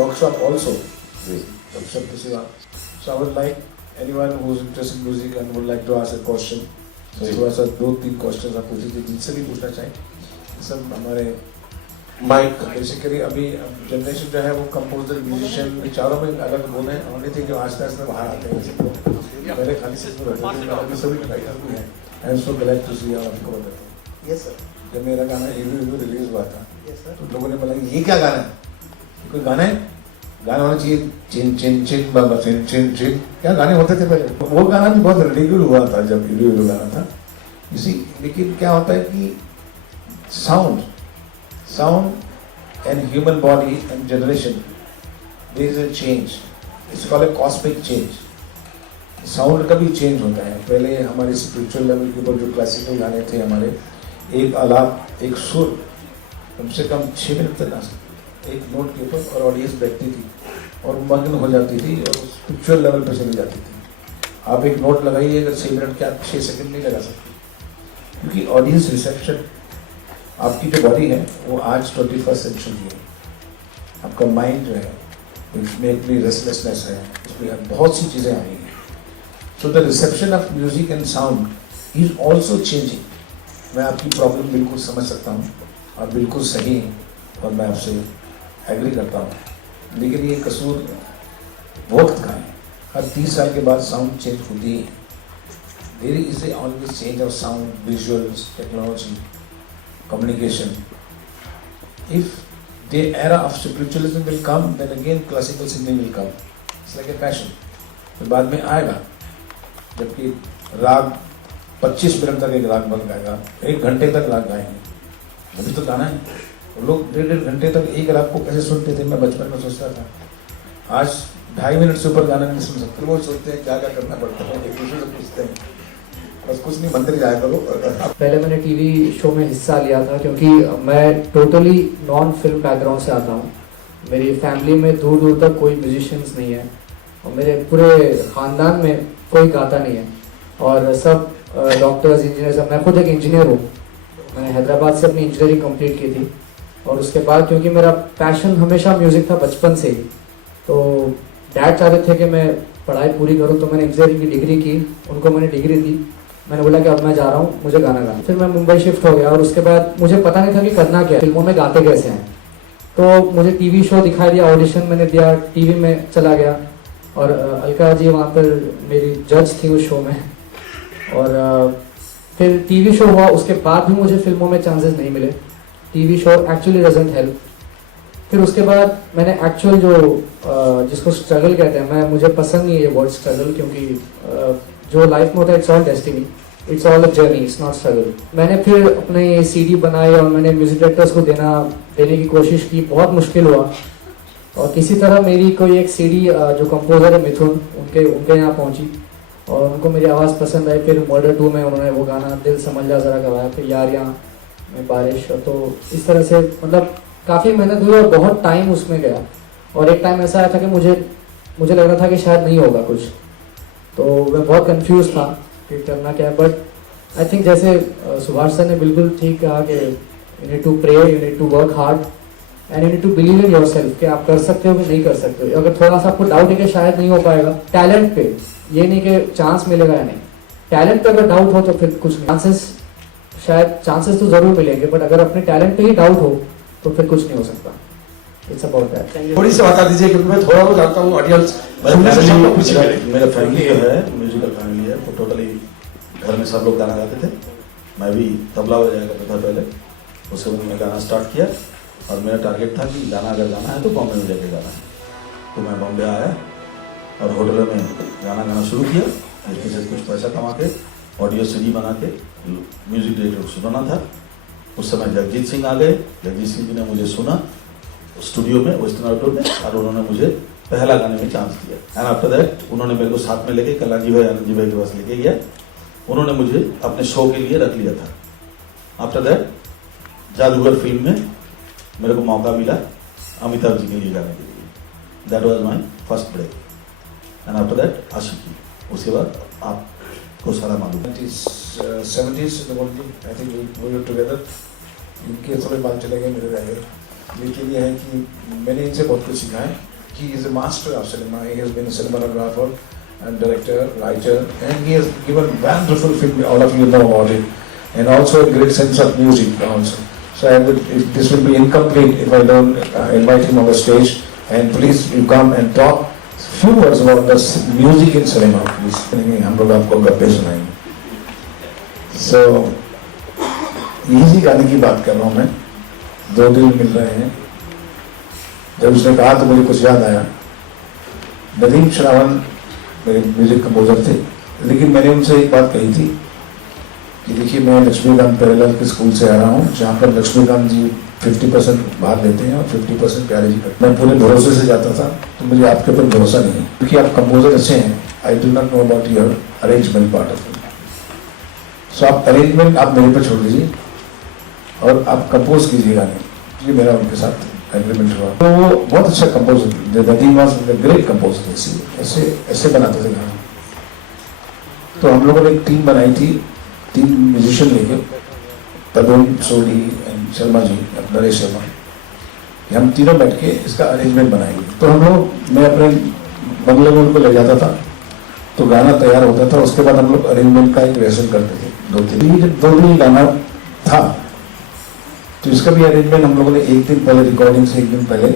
workshop also. Workshop किसी बात. So I would like anyone who's interested in music and would like to ask a question. So थोड़ा सा 2-3 questions आप पूछ लीजिए जिनसे भी पूछना चाहें. सब हमारे माइक बेसिकली अभी जनरेशन जो है वो कंपोजर म्यूजिशियन चारों में अलग गुण है. ओनली थिंग जो आस्ते आस्ते बाहर आते हैं सब लोग. पहले खाली सिर्फ रहते थे. अभी सभी राइटर भी हैं. I am so glad to see आपको बताता हूँ. Yes sir. जब मेरा गाना रिव्यू रिलीज हुआ था यस सर. तो लोगों ने बोला ये क्या गाना है. कोई गाना है. गाना होना चाहिए चिन चिन चिन बाबा चिन चिन चिन. क्या गाने होते थे पहले. वो गाना भी बहुत रिडिक्यूल हुआ था जब रिव्यू गाना था. इसी लेकिन क्या होता है कि sound and human body and generation, there is a change. It's called a cosmic change. Sound का भी चेंज होता है. पहले हमारे स्पिरिचुअल लेवल के ऊपर जो क्लासिकल गाने थे हमारे, एक आलाप एक सुर कम से कम 6 मिनट तक आ सकते एक नोट के ऊपर, और ऑडियंस बैठती थी और मग्न हो जाती थी और स्पिरिचुअल लेवल पर चली जाती थी. आप एक नोट लगाइए अगर 6 मिनट के, आप 6 सेकंड नहीं लगा सकते क्योंकि ऑडियंस रिसेप्शन. आपकी जो बॉडी है वो आज 21st सेंचुरी है. आपका माइंड जो है उसमें इतनी रेस्टलेसनेस है, उसमें बहुत सी चीज़ें आ रही हैं. So the reception of music and sound is also changing. मैं आपकी प्रॉब्लम बिल्कुल समझ सकता हूँ और बिल्कुल सही है और मैं आपसे एग्री करता हूँ. लेकिन ये कसूर वक्त का है. हर 30 साल के बाद साउंड चेंज होती है. There is a always change of sound, visuals, technology, communication. If the era of spiritualism will come, then again classical singing will come. It's like a fashion. तो बाद में आएगा जबकि राग 25 मिनट तक एक राग बन जाएगा, 1 घंटे तक राग गाएंगे. अभी तो गाना है. लोग 1.5 घंटे तक एक राग को कैसे सुनते थे. मैं बचपन में सोचता था. आज 2.5 मिनट से ऊपर गाना नहीं सुन सकते. वो सोचते हैं क्या क्या करना पड़ता है. एक दूसरे से पूछते हैं बस कुछ नहीं, मंदिर जाया करो. पहले मैंने टीवी शो में हिस्सा लिया था क्योंकि मैं टोटली नॉन फिल्म बैकग्राउंड से आता हूँ. मेरी फैमिली में दूर दूर तक कोई म्यूजिशियंस नहीं है और मेरे पूरे ख़ानदान में कोई गाता नहीं है और सब डॉक्टर्स, इंजीनियर्स. मैं खुद एक इंजीनियर हूँ. मैंने हैदराबाद से अपनी इंजीनियरिंग कंप्लीट की थी और उसके बाद क्योंकि मेरा पैशन हमेशा म्यूज़िक था बचपन से ही, तो डैड चाहते थे कि मैं पढ़ाई पूरी करूँ, तो मैंने इंजीनियरिंग की डिग्री की. उनको मैंने डिग्री दी. मैंने बोला कि अब मैं जा रहा हूँ, मुझे गाना गाना. फिर मैं मुंबई शिफ्ट हो गया और उसके बाद मुझे पता नहीं था कि करना क्या, फिल्मों में गाते कैसे हैं. तो मुझे टीवी शो दिखाई दिया, ऑडिशन मैंने दिया, टीवी में चला गया और अलका जी वहाँ पर मेरी जज थी उस शो में. और फिर टीवी शो हुआ. उसके बाद भी मुझे फिल्मों में चांसेस नहीं मिले. TV show actually doesn't help. फिर उसके बाद मैंने एक्चुअल जो जिसको स्ट्रगल कहते हैं, मुझे पसंद नहीं है ये वर्ड स्ट्रगल, क्योंकि जो लाइफ में होता है it's all destiny, it's all a journey, it's not struggle. मैंने फिर अपने सीडी बनाई और मैंने म्यूजिक डायरेक्टर्स को देने की कोशिश की. बहुत मुश्किल हुआ और किसी तरह मेरी कोई एक सीडी जो कंपोजर है मिथुन, उनके यहाँ पहुँची और उनको मेरी आवाज़ पसंद आई. फिर मर्डर 2 में उन्होंने वो गाना दिल समझ जा ज़रा गवाया. फिर यारियाँ में बारिश. तो इस तरह से मतलब काफ़ी मेहनत हुई और बहुत टाइम उसमें गया. और एक टाइम ऐसा आया था कि मुझे लग रहा था कि शायद नहीं होगा कुछ. तो मैं बहुत कंफ्यूज था कि करना क्या है. बट आई थिंक जैसे सुभाष सर ने बिल्कुल ठीक कहा कि you need to pray, you need to work hard and you need to believe in yourself कि आप कर सकते हो कि नहीं कर सकते हो. अगर थोड़ा सा आपको डाउट है कि शायद नहीं हो पाएगा, टैलेंट पे, ये नहीं कि चांस मिलेगा या नहीं, टैलेंट पे अगर डाउट हो तो फिर कुछ नहीं. चांसेस तो जरूर मिलेंगे, बट अगर अपने टैलेंट पे ही डाउट हो तो फिर कुछ नहीं हो सकता. It's about that. थोड़ी सी बता दीजिए क्योंकि मैं थोड़ा बहुत जानता हूँ. ऑडियंस मेरा फैमिली जो है म्यूजिकल फैमिली है, तो टोटली घर में सब लोग गाना गाते थे. मैं भी तबला बजाया करता था पहले. उसके बाद मैंने गाना स्टार्ट किया और मेरा टारगेट था कि गाना अगर गाना है तो बॉम्बे में जाके गाना है. तो मैं बॉम्बे आया और होटलों में गाना गाना शुरू किया. इसमें से कुछ पैसा कमा के ऑडियो सीडी बना के म्यूजिक डायरेक्टर को सुनाना था. उस समय जगजीत सिंह आ गए. जगजीत सिंह जी ने मुझे सुना स्टूडियो में, वेस्टर्न आउटडोर में, और उन्होंने मुझे पहला गाने में चांस दिया. एंड आफ्टर दैट उन्होंने मेरे को साथ में लेके कल्याण जी भाई, आनंद जी भाई के पास लेके गया. उन्होंने मुझे अपने शो के लिए रख लिया था. आफ्टर दैट जादूगर फिल्म में मेरे को मौका मिला अमिताभ जी के लिए गाने के लिए. That was my first break. And after that Aashiqui. उसके बाद आपको सारा मालूम. 70s I think we were together. इनके थोड़े बाल चले गए, मेरे रह गए. लेकिन यह है कि मैंने इनसे बहुत कुछ सीखा है. He is a master of cinema. He has been a cinematographer and director, writer, and he has given wonderful film. All of you know about it, and also a great sense of music also. So this will be incomplete if I don't invite him on the stage. And please, you come and talk few words about the music in cinema. Please, हम लोग आपको गप्पे सुनाएंगे. So इसी गाने की बात कर रहा हूँ मैं. दो दिल मिल रहे हैं. जब उसने कहा तो मुझे कुछ याद आया. नदीम श्रावण मेरे म्यूजिक कंपोजर थे, लेकिन मैंने उनसे एक बात कही थी कि देखिए मैं लक्ष्मीकांत पैरेलल के स्कूल से आ रहा हूँ, जहाँ पर लक्ष्मीकांत जी 50% भाग लेते हैं और 50% प्यारे जी करते हैं. मैं पूरे भरोसे से जाता था, तो मुझे आपके ऊपर भरोसा नहीं है क्योंकि आप कंपोजर अच्छे हैं. I do not know about your arrangement part of it. So आप अरेंजमेंट आप मेरे पर छोड़ दीजिए और आप कंपोज कीजिए गाने. ये मेरा उनके साथ एग्रीमेंट हुआ. तो वो बहुत अच्छा composer, Nadeem was a great composer. ऐसे बनाते थे गाना. तो हम लोगों ने एक टीम बनाई थी, 3 म्यूजिशियन लेके, तरुण सोढ़ी एंड शर्मा जी, नरेश शर्मा. हम तीनों बैठ के इसका अरेंजमेंट बनाएंगे. तो हम लोग, मैं अपने बंगले में उनको ले जाता था, तो गाना तैयार होता था. उसके बाद हम लोग अरेंजमेंट का एक रिहर्सल करते थे. 2 दिन गाना था, तो इसका भी अरेंजमेंट हम लोगों ने एक दिन पहले, रिकॉर्डिंग से एक दिन पहले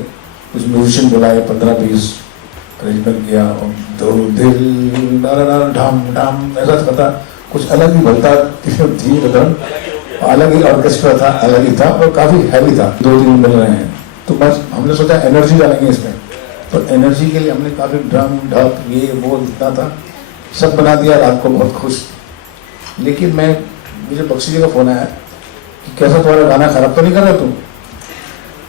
कुछ म्यूजिशियन बुलाए, 15-20 अरेंजमेंट किया. और दो दिल ढाम ढाम ऐसा पता, कुछ अलग ही बनता थी, बदन अलग ही ऑर्केस्ट्रा था, अलग ही था और काफी हैवी था. 2 दिन मिल रहे हैं, तो बस हमने सोचा एनर्जी डालेंगे इसमें. तो एनर्जी के लिए हमने काफी ड्रम ढप ये वो जितना था सब बना दिया. रात को बहुत खुश. लेकिन मुझे बख्शी जी का फोन आया कि कैसा तुम्हारा गाना खराब तो नहीं कर रहा तुम?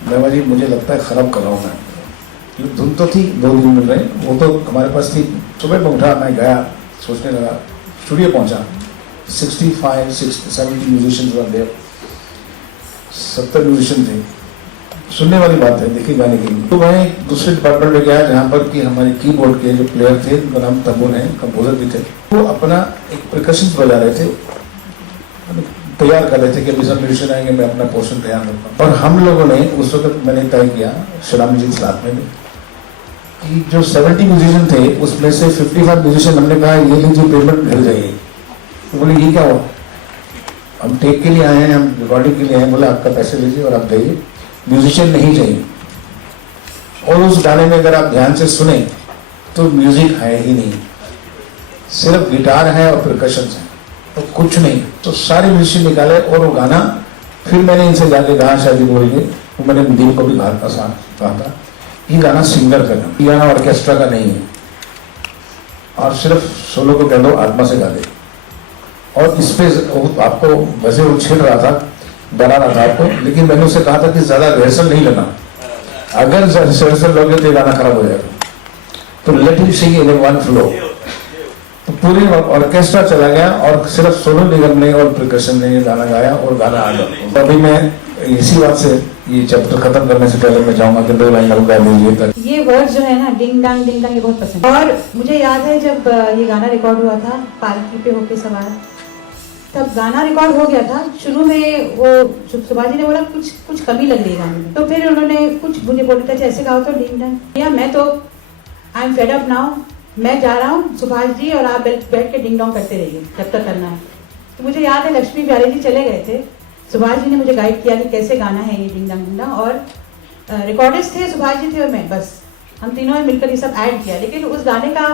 मैं जी मुझे लगता है खराब कर रहा हूँ मैं. धुन तो थी, 2 दिन मिल रहे, वो तो हमारे पास थी. सुबह में उठा, मैं गया, सोचने लगा, स्टूडियो पहुंचा. 65-70 म्यूजिशियंस वर देयर. 70 म्यूजिशियन थे. सुनने वाली बात है, देखिए गाने की. तो मैं एक दूसरे डिपार्टमेंट में गया जहाँ पर कि हमारे कीबोर्ड के जो प्लेयर थे, उनका नाम तबुन है, कंपोजर भी थे. वो अपना एक परकशन बजा रहे थे, तैयार कर रहे थे कि अभी सब म्यूजिशियन आएंगे, मैं अपना पोर्शन तैयार करता हूँ. और हम लोगों ने उस वक्त मैंने तय किया शराम जी के साथ में कि जो 70 म्यूजिशियन थे उसमें से 55 म्यूजिशियन हमने कहा ये लीजिए पेमेंट घर जाइए. तो बोले ये क्या हुआ? हम टेक के लिए आए हैं, हम रिकॉर्डिंग के लिए आए हैं. बोले आपका पैसे लीजिए और आप जाइए, म्यूजिशियन नहीं चाहिए. और उस गाने में अगर आप ध्यान से सुने तो म्यूजिक है ही नहीं, सिर्फ गिटार है और परकशन है, तो कुछ नहीं. तो सारे म्यूजिशियन निकाले और वो गाना फिर मैंने इनसे जाके कहा, शादी बोल के, तो मैंने दीप को भी कहा था ये गाना सिंगर का गाना, ये गाना ऑर्केस्ट्रा का नहीं है, और सिर्फ सोलो को कह दो, आत्मा से गा दे. और इस पे आपको वैसे वो छेड़ रहा था, डरा रहा था आपको, लेकिन मैंने उसे कहा था कि ज्यादा रिहर्सल नहीं लेना. अगर रिहर्सल लोगे तो ये गाना खराब हो जाएगा. तो let him Singh in one flow. तो पूरी ऑर्केस्ट्रा चला गया और सिर्फ सोलो निगम ने और परकशन ने ये गाना गाया और गाना आ गया. अभी मैं इसी बात से ये चैप्टर खत्म करने से पहले मैं चाहूंगा कि 2 लाइन गा दीजिए. ये वर्ड जो है ना, डिंग डांग ये बहुत पसंद है. और मुझे याद है जब ये गाना रिकॉर्ड हुआ था, पालकी पे होके सवार, तब गाना रिकॉर्ड हो गया था. शुरू में वो सुभाष जी ने बोला कुछ कमी लग रही है गाने में, तो फिर उन्होंने कुछ मुझे बोला था ऐसे गाओ तो डिंग डांग. या मैं तो I am fed up now, मैं जा रहा हूँ सुभाष जी और आप बैठ के डिंग डोंग करते रहिए जब तक करना है. तो मुझे याद है लक्ष्मी प्यारे जी चले गए थे, सुभाष जी ने मुझे गाइड किया कि कैसे गाना है ये डिंग डोंग. और रिकॉर्डिस्ट थे, सुभाष जी थे और मैं, बस हम तीनों ने मिलकर ये सब ऐड किया. लेकिन उस गाने का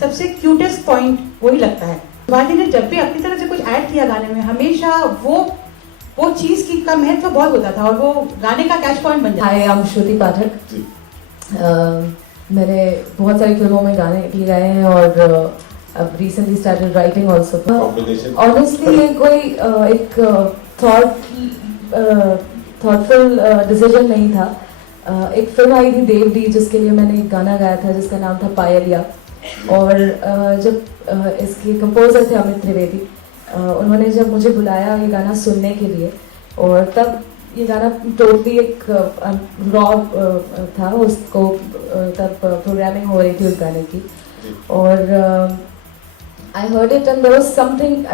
सबसे क्यूटेस्ट पॉइंट वही लगता है, सुभाष जी ने जब भी अपनी तरफ से कुछ ऐड किया गाने में, हमेशा वो चीज की का महत्व बहुत होता था और वो गाने का कैच पॉइंट बन जाता. हाय, आई एम श्रुति पाठक. मैंने बहुत सारी फिल्मों में गाने लिए गए हैं और अब recently started writing also. Honestly ये कोई एक थॉटफुल डिसीजन नहीं था. एक फिल्म आई थी देवडी, जिसके लिए मैंने एक गाना गाया था जिसका नाम था पायलिया. और जब इसके कंपोजर थे अमित त्रिवेदी, उन्होंने जब मुझे बुलाया ये गाना सुनने के लिए, और तब ये गाना टोटली एक रॉ था, उसको तब प्रोग्रामिंग हो रही थी उस गाने की. और I heard it and there was something,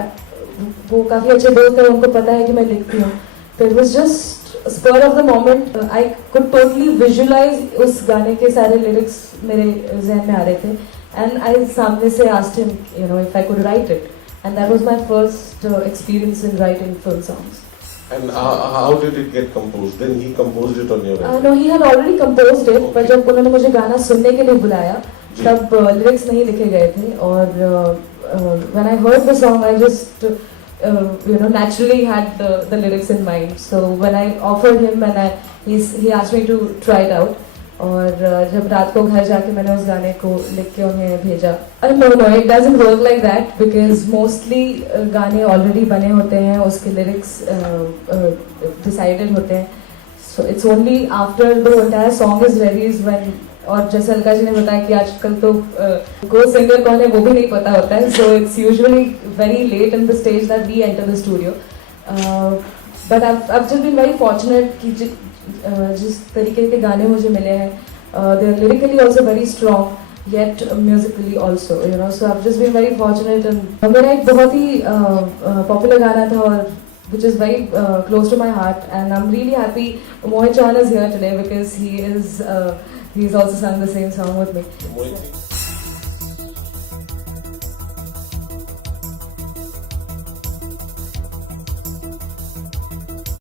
वो काफ़ी अच्छे दोस्त हैं, उनको पता है कि मैं लिखती हूँ, तो it was just spur of the moment I could totally visualize उस गाने के सारे lyrics मेरे ज़हन में आ रहे थे, and I सामने से asked him, you know, if I could write it, and that was my first experience in writing film songs. And how did it get composed? Then he composed it on your end. No, he had already composed it, Okay. पर जब उन्होंने मुझे गाना सुनने के लिए बुलाया, जी. तब lyrics नहीं लिखे गए थे, और when I heard the song, I just you know, naturally had the lyrics in mind. So when I offered him and he asked me to try it out, और जब रात को घर जाके मैंने उस गाने को लिख के उन्हें भेजा. No, it doesn't work like that, because mostly गाने already बने होते हैं, उसके lyrics decided होते हैं. So it's only after the entire song is ready is when, और जैसे अलका जी ने बताया कि आजकल तो को सिंगर कौन है वो भी नहीं पता होता है, so it's usually very late in the stage that we enter the studio. But I've just been very fortunate कि जिस तरीके के गाने मुझे मिले हैं, they are lyrically also very strong, yet musically also, you know, so I've just been very fortunate. And मेरा एक बहुत ही popular गाना था, और which is very close to my heart, and I'm really happy Mohit Chauhan is here today, because he's also sung the same song with me. Mohit ji.